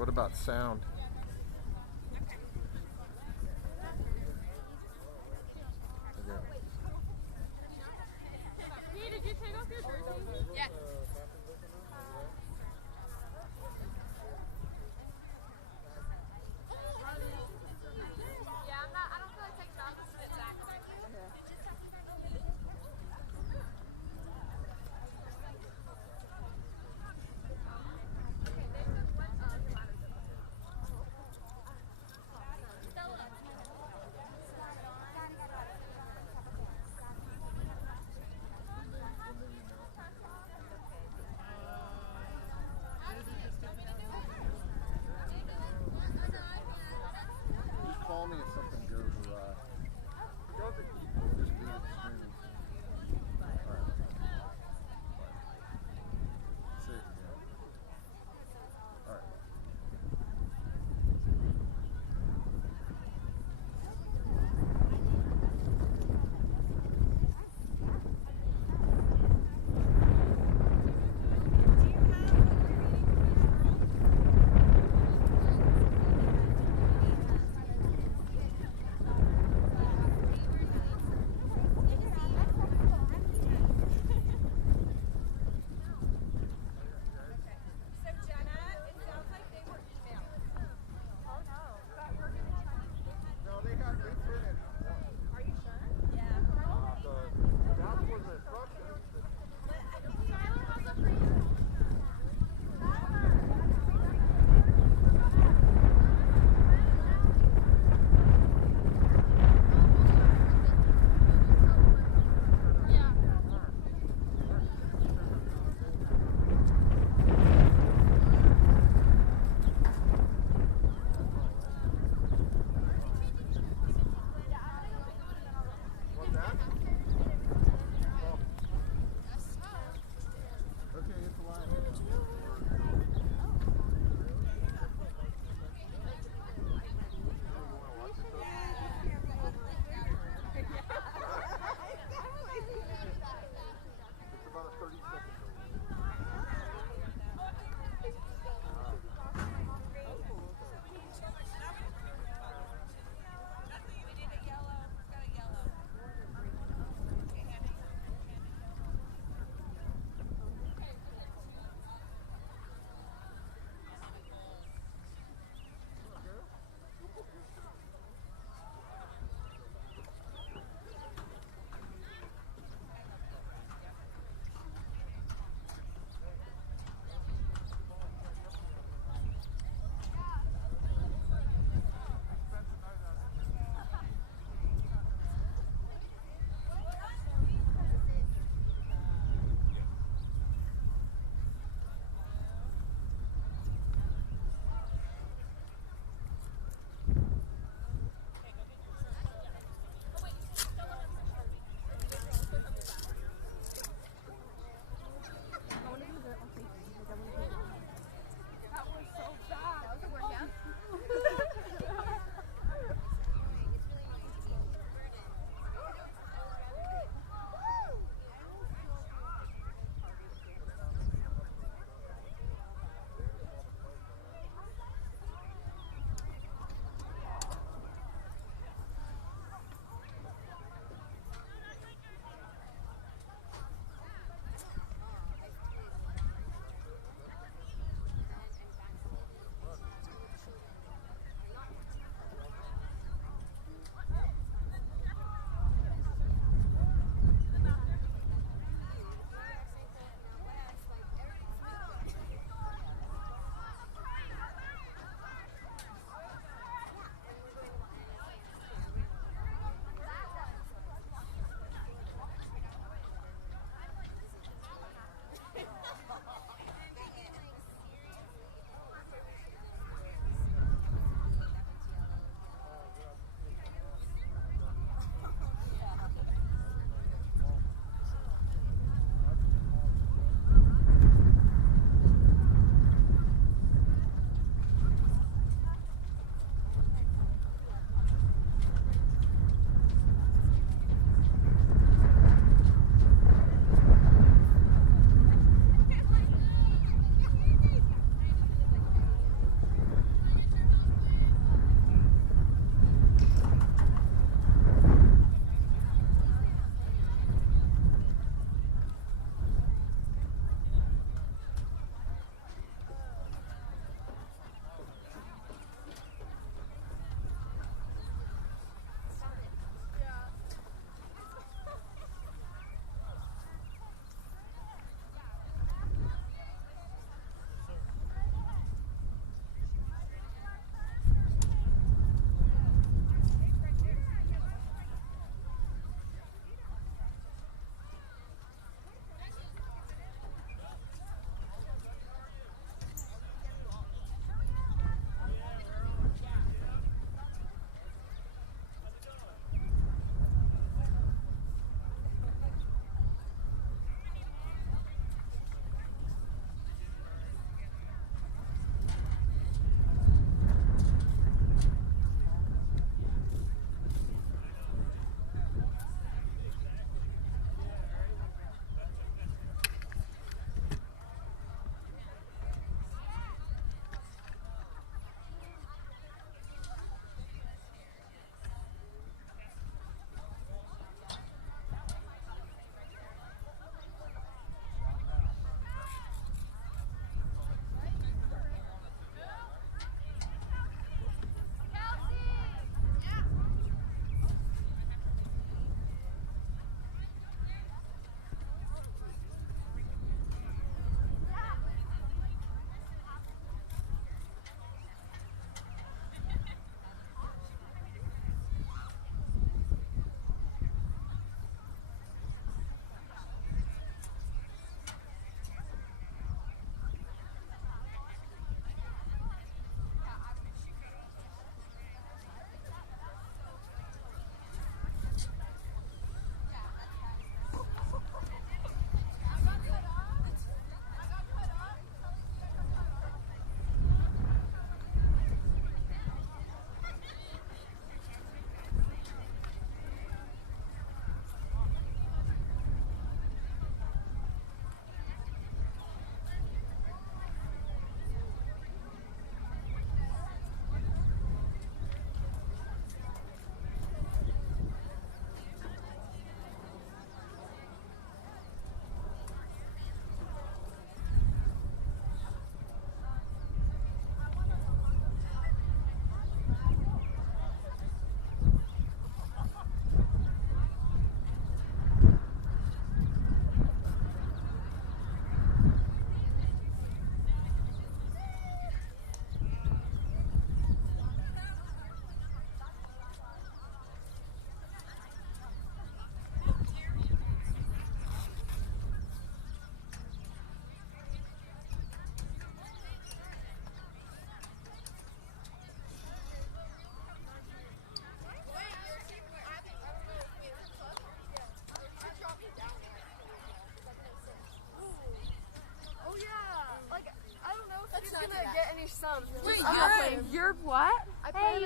What about sound? Okay. Hey, did you take off your jersey? Yeah. Yeah, I don't feel like taking it off. This is exactly. Okay, they took one of your ladders.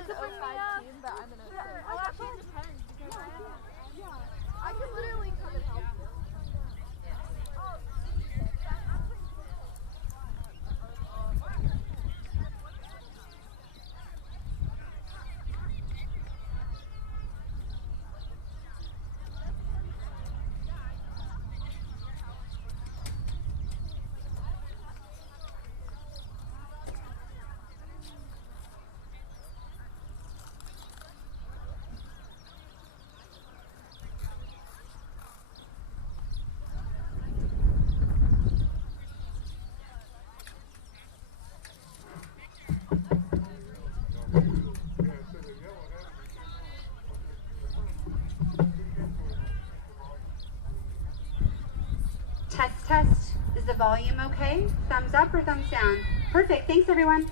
an 05 team, but I'm an 06. Oh, actually, it depends because I can literally come and help you. Test, test. Is the volume okay? Thumbs up or thumbs down? Perfect. Thanks, everyone.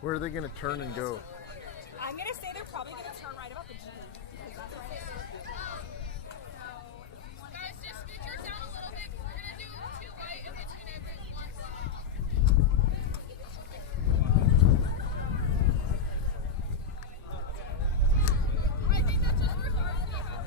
Where are they going to turn and go? I'm going to say they're probably going to turn right about the G. Because that's right. Guys, just scoot yours down a little bit. We're going to do two white and between every one black. I think that's just for Harley.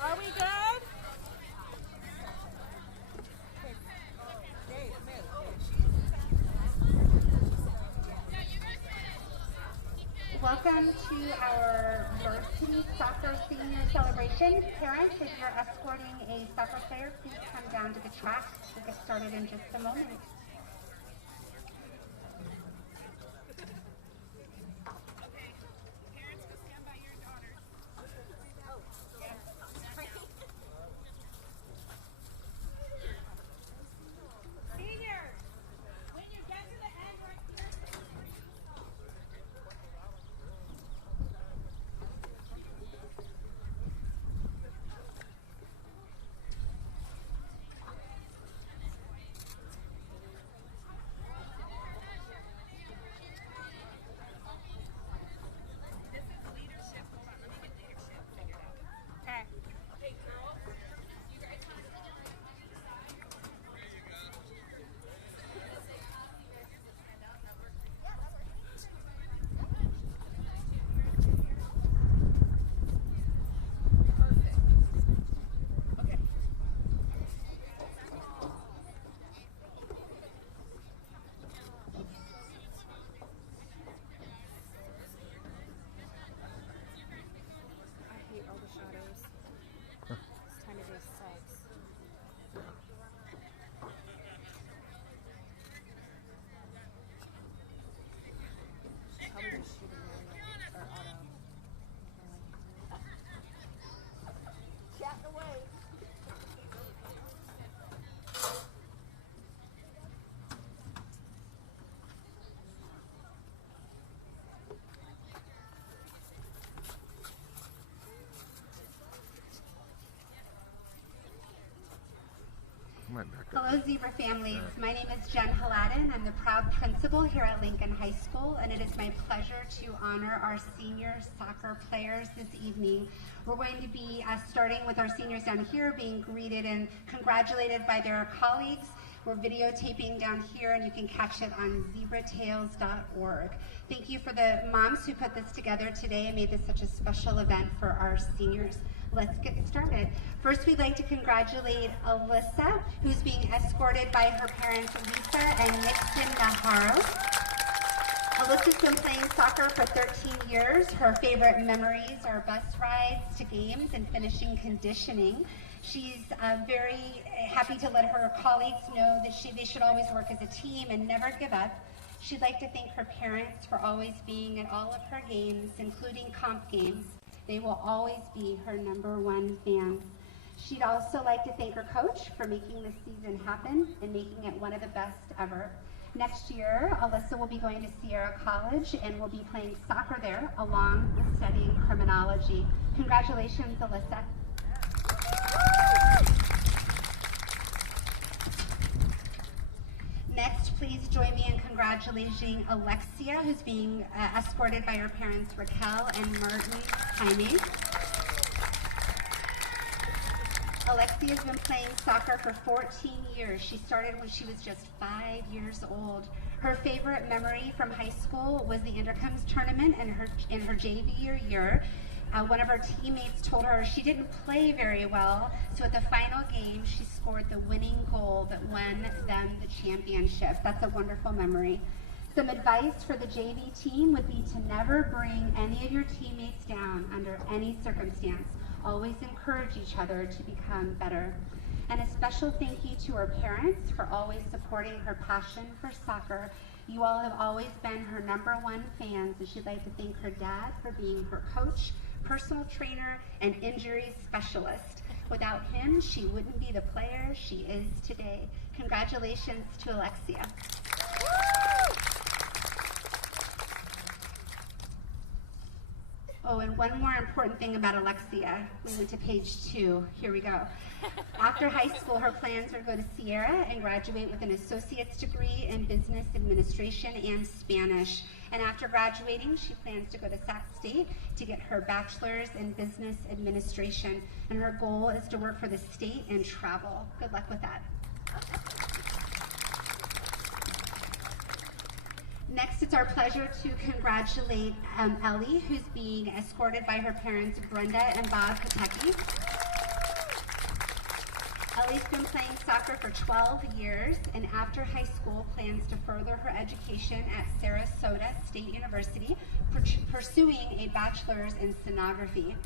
Are we good? Welcome to our varsity soccer senior celebration. Parents, if you're escorting a soccer player, please come down to the track. We'll get started in just a moment. Hello Zebra families, my name is Jen Haladin. I'm the proud principal here at Lincoln High School, and it is my pleasure to honor our senior soccer players this evening. We're going to be starting with our seniors down here being greeted and congratulated by their colleagues. We're videotaping down here and you can catch it on zebratales.org. Thank you for the moms who put this together today and made this such a special event for our seniors. Let's get started. First, we'd like to congratulate Alyssa, who's being escorted by her parents Lisa and Nixon Naharo. Alyssa's been playing soccer for 13 years. Her favorite memories are bus rides to games and finishing conditioning. She's very happy to let her colleagues know that they should always work as a team and never give up. She'd like to thank her parents for always being at all of her games, including comp games. They will always be her #1 fans. She'd also like to thank her coach for making this season happen and making it one of the best ever. Next year, Alyssa will be going to Sierra College and will be playing soccer there along with studying criminology. Congratulations, Alyssa. Next, please join me in congratulating Alexia, who's being escorted by her parents Raquel and Martin Jaime. Alexia has been playing soccer for 14 years. She started when she was just 5 years old. Her favorite memory from high school was the Intercoms tournament in her JV year. One of her teammates told her she didn't play very well, so at the final game, she scored the winning goal that won them the championship. That's a wonderful memory. Some advice for the JV team would be to never bring any of your teammates down under any circumstance. Always encourage each other to become better. And a special thank you to her parents for always supporting her passion for soccer. You all have always been her #1 fans, and she'd like to thank her dad for being her coach, personal trainer, and injury specialist. Without him, she wouldn't be the player she is today. Congratulations to Alexia. Oh, and one more important thing about Alexia. We went to page 2. Here we go. After high school, her plans are to go to Sierra and graduate with an associate's degree in business administration and Spanish. And after graduating, she plans to go to Sac State to get her bachelor's in business administration. And her goal is to work for the state and travel. Good luck with that. Next, it's our pleasure to congratulate Ellie, who's being escorted by her parents, Brenda and Bob Pateki. Ellie's been playing soccer for 12 years, and after high school plans to further her education at Sarasota State University, pursuing a bachelor's in sonography.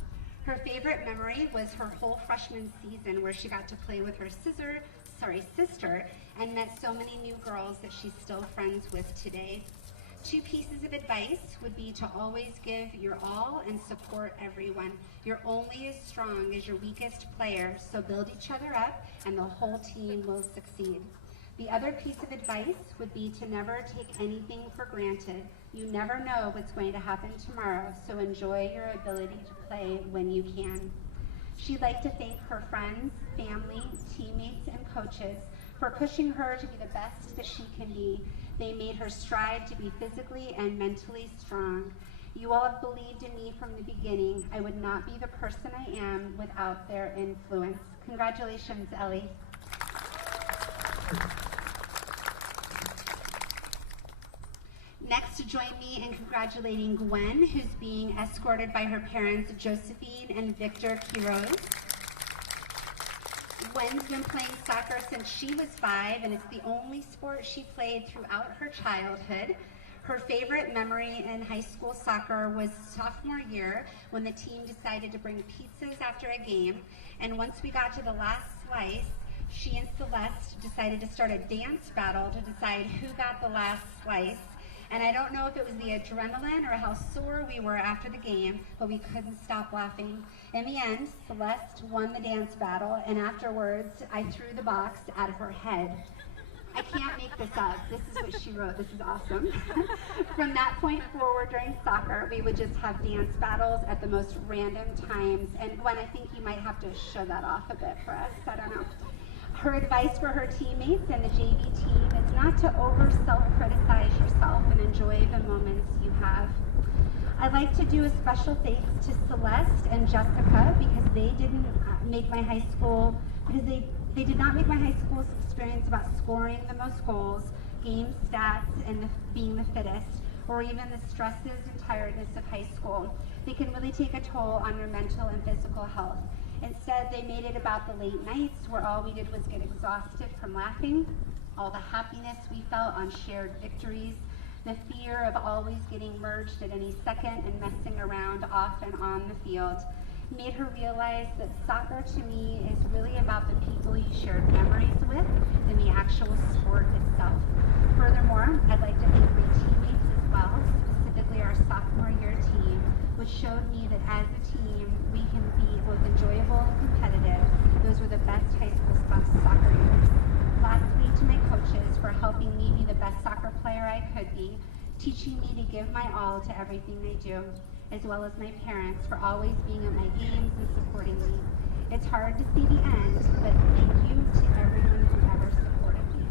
Her favorite memory was her whole freshman season, where she got to play with her sister, and met so many new girls that she's still friends with today. 2 pieces of advice would be to always give your all and support everyone. You're only as strong as your weakest player, so build each other up and the whole team will succeed. The other piece of advice would be to never take anything for granted. You never know what's going to happen tomorrow, so enjoy your ability to play when you can. She'd like to thank her friends, family, teammates, and coaches for pushing her to be the best that she can be. They made her strive to be physically and mentally strong. You all have believed in me from the beginning. I would not be the person I am without their influence. Congratulations, Ellie. Next, join me in congratulating Gwen, who's being escorted by her parents, Josephine and Victor Quiroz. Gwen's been playing soccer since she was 5, and it's the only sport she played throughout her childhood. Her favorite memory in high school soccer was sophomore year when the team decided to bring pizzas after a game, and once we got to the last slice, she and Celeste decided to start a dance battle to decide who got the last slice. And I don't know if it was the adrenaline or how sore we were after the game, but we couldn't stop laughing. In the end, Celeste won the dance battle, and afterwards, I threw the box at her head. I can't make this up. This is what she wrote. This is awesome. From that point forward during soccer, we would just have dance battles at the most random times. And Gwen, I think you might have to show that off a bit for us. I don't know. Her advice for her teammates and the JV team is not to self-criticize yourself and enjoy the moments you have. I'd like to do a special thanks to Celeste and Jessica because they didn't make my high school, they did not make my high school experience about scoring the most goals, game stats, and being the fittest, or even the stresses and tiredness of high school. They can really take a toll on your mental and physical health. Instead, they made it about the late nights where all we did was get exhausted from laughing, all the happiness we felt on shared victories, the fear of always getting merged at any second and messing around off and on the field. Made her realize that soccer to me is really about the people you shared memories with than the actual sport itself. Furthermore, I'd like to thank my teammates as well, specifically our sophomore year team, which showed me that as a team, we can be both enjoyable and competitive. Those were the best high school soccer years. Lastly, to my coaches for helping me be the best soccer player I could be, teaching me to give my all to everything I do, as well as my parents for always being at my games and supporting me. It's hard to see the end, but thank you to everyone who ever supported me.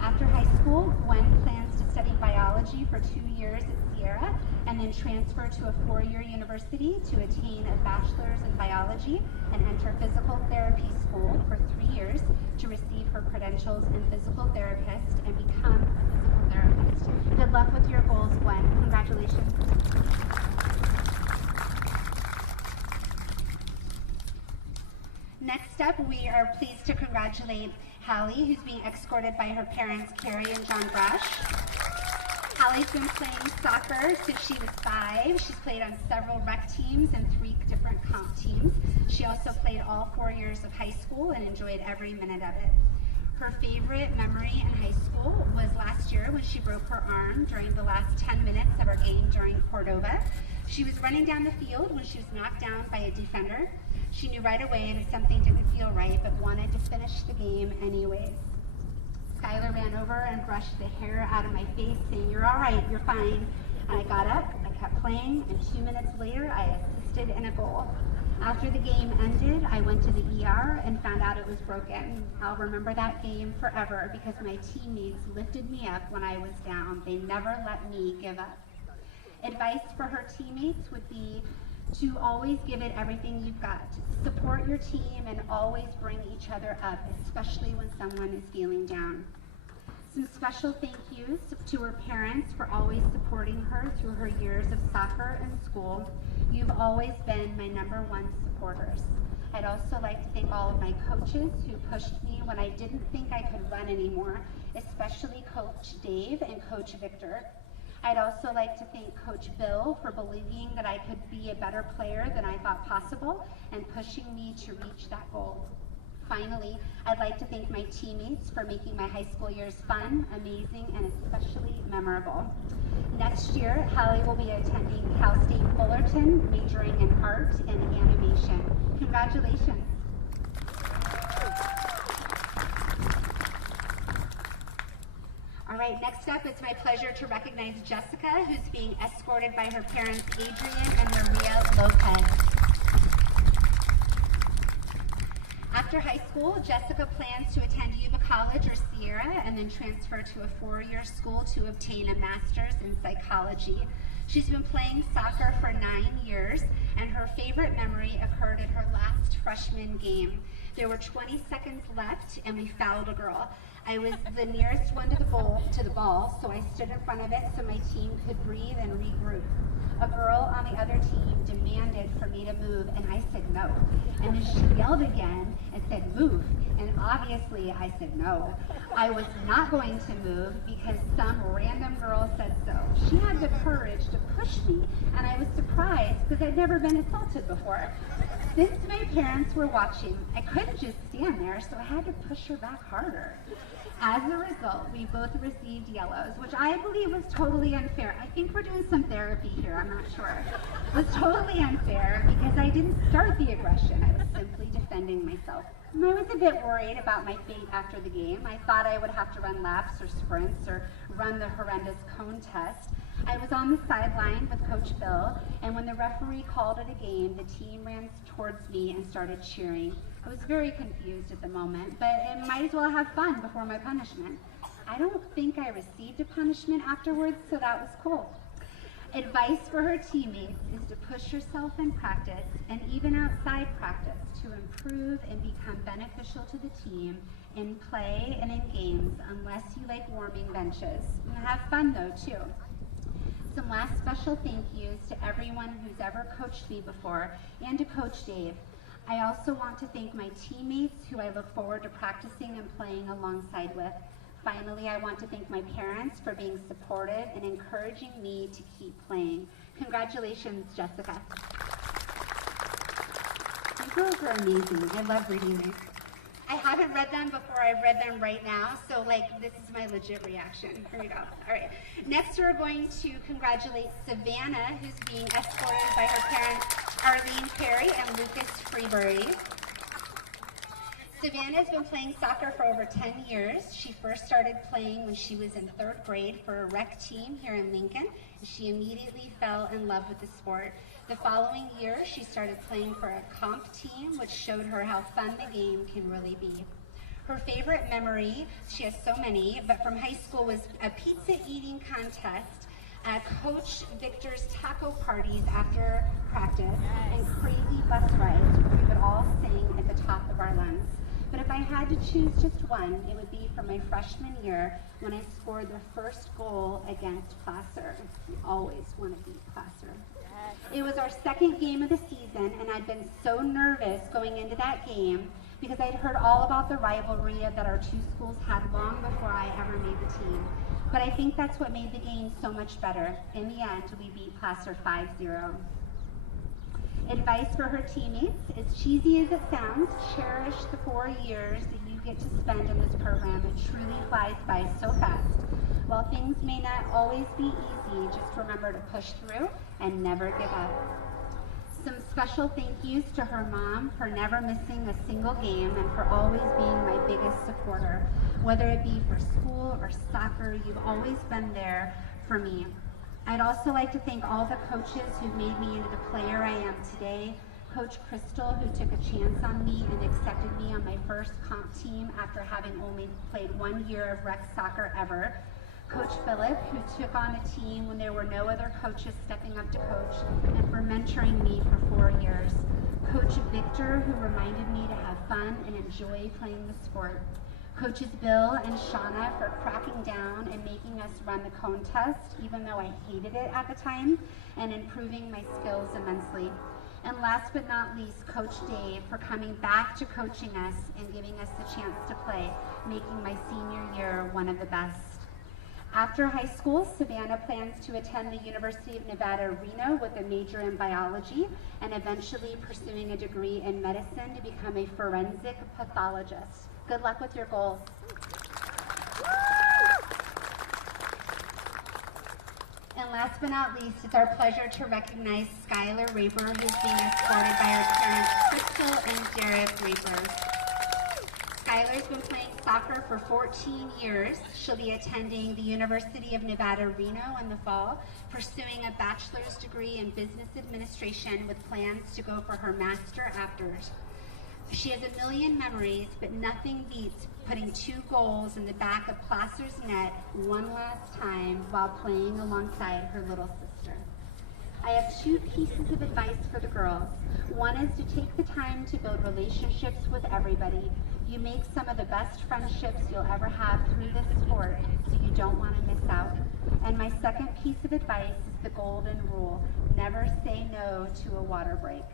After high school, Gwen plans to study biology for 2 years at Sierra and then transfer to a 4-year university to attain a bachelor's in biology and enter physical therapy school for 3 years to receive her credentials in physical therapist and become a physical therapist. Good luck with your goals, Gwen. Congratulations. Next up, we are pleased to congratulate Hallie, who's being escorted by her parents, Carrie and John Brush. Hallie's been playing soccer since she was 5. She's played on several rec teams and 3 different comp teams. She also played all 4 years of high school and enjoyed every minute of it. Her favorite memory in high school was last year when she broke her arm during the last 10 minutes of our game during Cordova. She was running down the field when she was knocked down by a defender. She knew right away that something didn't feel right, but wanted to finish the game anyways. Skylar ran over and brushed the hair out of my face, saying, "You're all right, you're fine." And I got up, I kept playing, and 2 minutes later, I assisted in a goal. After the game ended, I went to the ER and found out it was broken. I'll remember that game forever because my teammates lifted me up when I was down. They never let me give up. Advice for her teammates would be to always give it everything you've got. Support your team and always bring each other up, especially when someone is feeling down. Some special thank yous to her parents for always supporting her through her years of soccer and school. You've always been my #1 supporters. I'd also like to thank all of my coaches who pushed me when I didn't think I could run anymore, especially Coach Dave and Coach Victor. I'd also like to thank Coach Bill for believing that I could be a better player than I thought possible and pushing me to reach that goal. Finally, I'd like to thank my teammates for making my high school years fun, amazing, and especially memorable. Next year, Hallie will be attending Cal State Fullerton, majoring in art and animation. Congratulations. All right, next up, it's my pleasure to recognize Jessica, who's being escorted by her parents, Adrian and Maria Lopez. After high school, Jessica plans to attend Yuba College or Sierra and then transfer to a 4-year school to obtain a master's in psychology. She's been playing soccer for 9 years, and her favorite memory occurred at her last freshman game. There were 20 seconds left, and we fouled a girl. I was the nearest one to the ball, so I stood in front of it so my team could breathe and regroup. A girl on the other team demanded for me to move, and I said no. And then she yelled again and said, "Move." And obviously I said no. I was not going to move because some random girl said so. She had the courage to push me, and I was surprised because I'd never been assaulted before. Since my parents were watching, I couldn't just stand there, so I had to push her back harder. As a result, we both received yellows, which I believe was totally unfair. I think we're doing some therapy here, I'm not sure. It was totally unfair because I didn't start the aggression. I was simply defending myself. And I was a bit worried about my fate after the game. I thought I would have to run laps or sprints or run the horrendous cone test. I was on the sideline with Coach Bill, and when the referee called it a game, the team ran towards me and started cheering. I was very confused at the moment, but I might as well have fun before my punishment. I don't think I received a punishment afterwards, so that was cool. Advice for her teammates is to push yourself in practice and even outside practice to improve and become beneficial to the team in play and in games, unless you like warming benches. And have fun though too. Some last special thank yous to everyone who's ever coached me before and to Coach Dave. I also want to thank my teammates who I look forward to practicing and playing alongside with. Finally, I want to thank my parents for being supportive and encouraging me to keep playing. Congratulations, Jessica. You girls are amazing. I love reading these. I haven't read them before. I've read them right now, so this is my legit reaction. Here we go. All right. Next, we're going to congratulate Savannah, who's being escorted by her parents, Arlene Perry and Lucas Freebury. Savannah's been playing soccer for over 10 years. She first started playing when she was in 3rd grade for a rec team here in Lincoln. She immediately fell in love with the sport. The following year, she started playing for a comp team, which showed her how fun the game can really be. Her favorite memory, she has so many, but from high school was a pizza eating contest, Coach Victor's taco parties after practice, and crazy bus rides where we would all sing at the top of our lungs. But if I had to choose just one, it would be from my freshman year when I scored the first goal against Placer. We always want to beat Placer. It was our second game of the season, and I'd been so nervous going into that game because I'd heard all about the rivalry that our two schools had long before I ever made the team. But I think that's what made the game so much better. In the end, we beat Placer 5-0. Advice for her teammates: as cheesy as it sounds, cherish the 4 years that you get to spend in this program. It truly flies by so fast. While things may not always be easy, just remember to push through and never give up. Some special thank yous to her mom for never missing a single game and for always being my biggest supporter. Whether it be for school or soccer, you've always been there for me. I'd also like to thank all the coaches who've made me into the player I am today. Coach Crystal, who took a chance on me and accepted me on my first comp team after having only played 1 year of rec soccer ever. Coach Phillip, who took on a team when there were no other coaches stepping up to coach, and for mentoring me for 4 years. Coach Victor, who reminded me to have fun and enjoy playing the sport. Coaches Bill and Shauna for cracking down and making us run the cone test, even though I hated it at the time, and improving my skills immensely. And last but not least, Coach Dave for coming back to coaching us and giving us the chance to play, making my senior year one of the best. After high school, Savannah plans to attend the University of Nevada, Reno with a major in biology and eventually pursuing a degree in medicine to become a forensic pathologist. Good luck with your goals. And last but not least, it's our pleasure to recognize Skylar Raper, who's being escorted by her parents, Crystal and Jared Raper. Skylar's been playing soccer for 14 years. She'll be attending the University of Nevada, Reno in the fall, pursuing a bachelor's degree in business administration with plans to go for her master afterwards. She has a million memories, but nothing beats putting 2 goals in the back of Placer's net one last time while playing alongside her little sister. I have 2 pieces of advice for the girls. One is to take the time to build relationships with everybody. You make some of the best friendships you'll ever have through this sport, so you don't want to miss out. And my second piece of advice is the golden rule: never say no to a water break.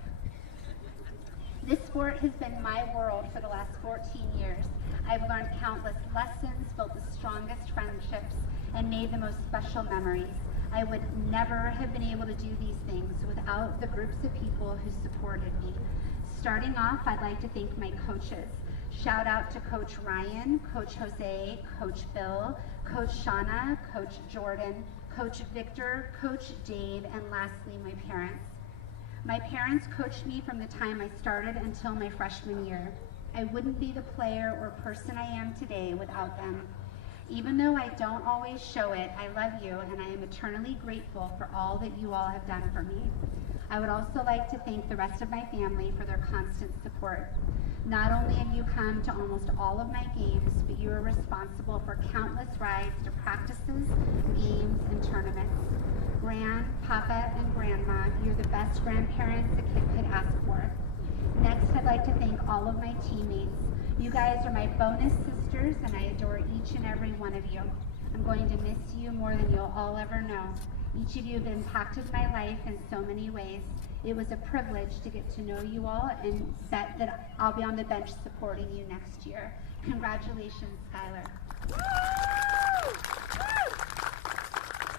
This sport has been my world for the last 14 years. I've learned countless lessons, built the strongest friendships, and made the most special memories. I would never have been able to do these things without the groups of people who supported me. Starting off, I'd like to thank my coaches. Shout out to Coach Ryan, Coach Jose, Coach Bill, Coach Shauna, Coach Jordan, Coach Victor, Coach Dave, and lastly, my parents. My parents coached me from the time I started until my freshman year. I wouldn't be the player or person I am today without them. Even though I don't always show it, I love you and I am eternally grateful for all that you all have done for me. I would also like to thank the rest of my family for their constant support. Not only have you come to almost all of my games, but you are responsible for countless rides to practices, games, and tournaments. Gran, Papa, and Grandma, you're the best grandparents a kid could ask for. Next, I'd like to thank all of my teammates. You guys are my bonus sisters, and I adore each and every one of you. I'm going to miss you more than you'll all ever know. Each of you have impacted my life in so many ways. It was a privilege to get to know you all, and that I'll be on the bench supporting you next year. Congratulations, Skylar.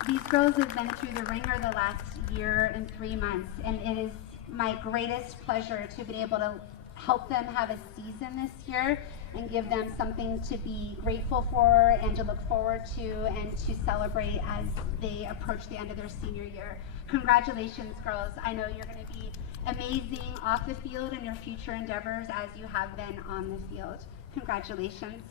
These girls have been through the ringer the last year and 3 months, and it is my greatest pleasure to be able to help them have a season this year and give them something to be grateful for and to look forward to and to celebrate as they approach the end of their senior year. Congratulations, girls. I know you're going to be amazing off the field in your future endeavors as you have been on the field. Congratulations.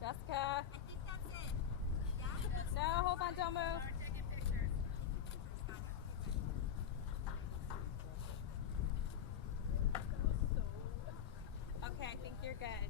Jessica. I think that's it. Yeah? No, hold on, don't move. Okay, I think you're good.